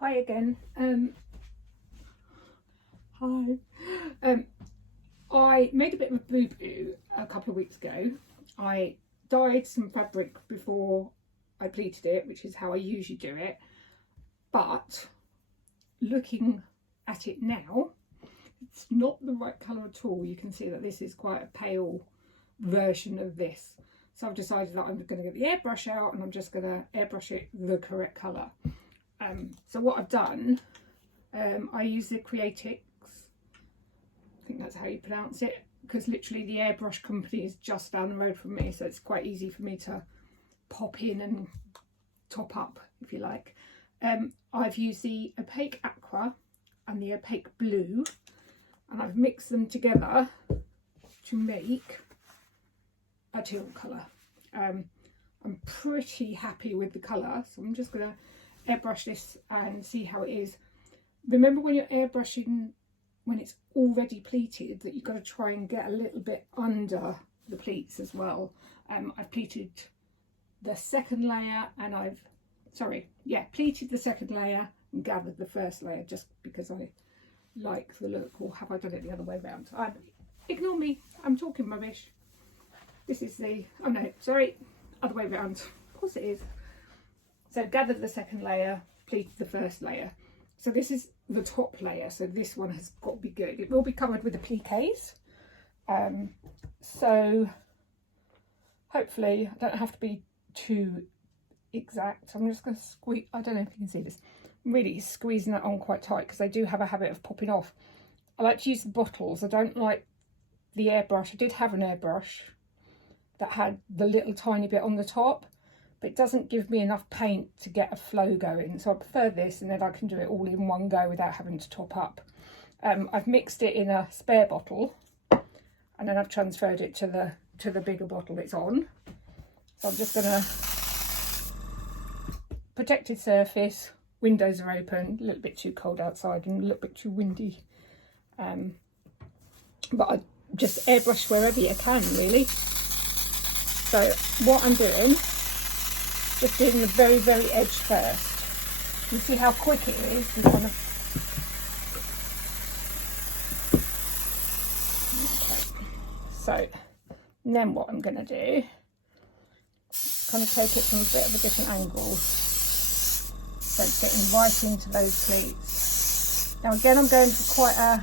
Hi again. Hi. I made a bit of a boo-boo a couple of weeks ago. I dyed some fabric before I pleated it, which is how I usually do it. But looking at it now, it's not the right colour at all. You can see that this is quite a pale version of this. So I've decided that I'm going to get the airbrush out and I'm just going to airbrush it the correct colour. So what I've done, I use the Creatix, I think that's how you pronounce it, because literally the airbrush company is just down the road from me, so it's quite easy for me to pop in and top up, if you like. I've used the opaque aqua and the opaque blue, and I've mixed them together to make a teal colour. I'm pretty happy with the colour, so I'm just going to airbrush this and see how it is. Remember, when you're airbrushing, when it's already pleated, that you've got to try and get a little bit under the pleats as well. I've pleated the second layer and pleated the second layer and gathered the first layer just because I like the look. Or have I done it the other way around? Ignore me, I'm talking rubbish. This is the, oh no, sorry, other way around. Of course it is. So gathered the second layer, pleated the first layer. So this is the top layer, so this one has got to be good. It will be covered with appliques. So hopefully I don't have to be too exact. I'm just going to squeeze, I don't know if you can see this, I'm really squeezing that on quite tight because they do have a habit of popping off. I like to use the bottles. I don't like the airbrush. I did have an airbrush that had the little tiny bit on the top, but it doesn't give me enough paint to get a flow going. So I prefer this, and then I can do it all in one go without having to top up. I've mixed it in a spare bottle, and then I've transferred it to the bigger bottle it's on. So I'm just gonna, protected surface, windows are open, a little bit too cold outside and a little bit too windy. But I just airbrush wherever you can, really. So what I'm doing, just doing the very, very edge first. You see how quick it is to kind of. Okay. So then what I'm going to do is kind of take it from a bit of a different angle. So it's getting right into those pleats. Now again, I'm going for quite a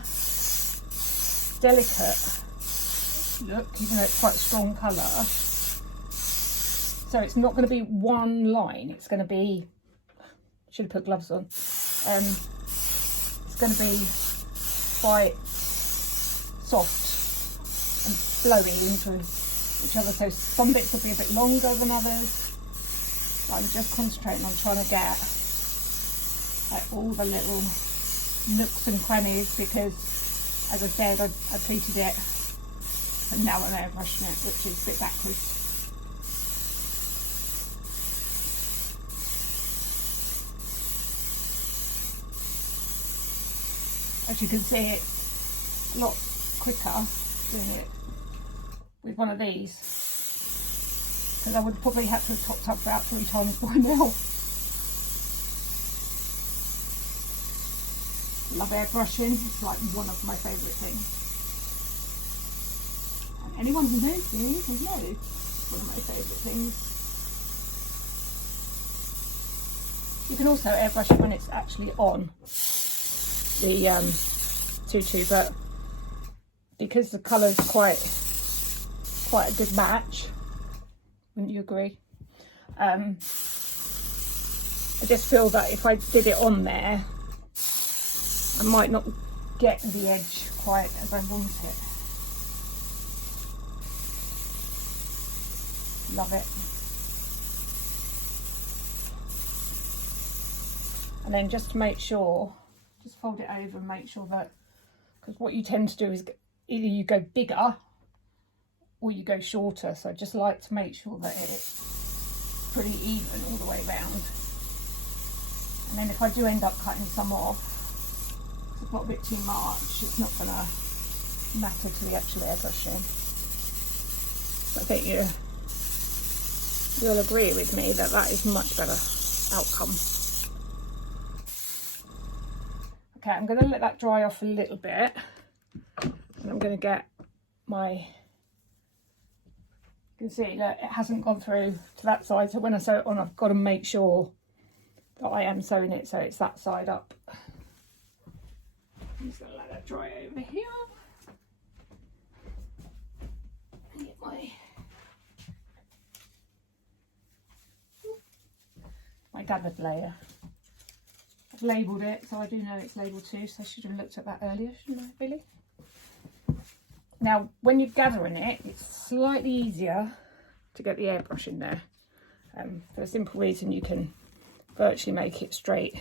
delicate look, even though it's quite a strong colour. So it's not going to be one line, it's going to be, should have put gloves on, it's going to be quite soft and flowy into each other. So some bits will be a bit longer than others, but I'm just concentrating on trying to get like all the little nooks and crannies, because as I said, I pleated it and now I'm airbrushing it, which is a bit backwards. As you can see, it's a lot quicker doing it with one of these, because I would probably have to have topped up about 3 times by now. Love airbrushing, it's like one of my favourite things. And anyone who knows me will know it's one of my favourite things. You can also airbrush it when it's actually on the tutu, but because the colour's quite a good match, wouldn't you agree? I just feel that if I did it on there, I might not get the edge quite as I want it. Love it. And then just to make sure, just fold it over and make sure that, because what you tend to do is either you go bigger or you go shorter, so I just like to make sure that it's pretty even all the way around. And then if I do end up cutting some off, if I've got a bit too much, it's not going to matter to the actual airbrushing. So I think you'll agree with me that that is much better outcome. Okay, I'm going to let that dry off a little bit, and I'm going to get my, you can see that it hasn't gone through to that side, so when I sew it on I've got to make sure that I am sewing it so it's that side up. I'm just going to let that dry over here. Get my gathered layer. I've labelled it, so I do know it's labelled too, so I should have looked at that earlier, shouldn't I, really? Now, when you're gathering it, it's slightly easier to get the airbrush in there. For a simple reason, you can virtually make it straight.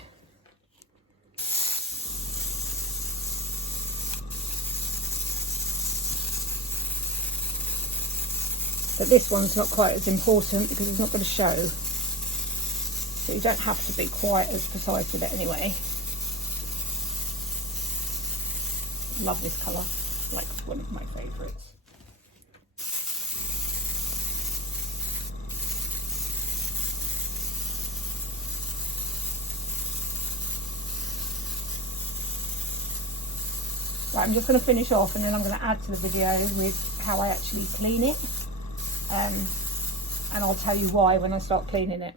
But this one's not quite as important because it's not going to show. So you don't have to be quite as precise with it anyway. Love this colour, like one of my favourites. Right, I'm just going to finish off and then I'm going to add to the video with how I actually clean it. And I'll tell you why when I start cleaning it.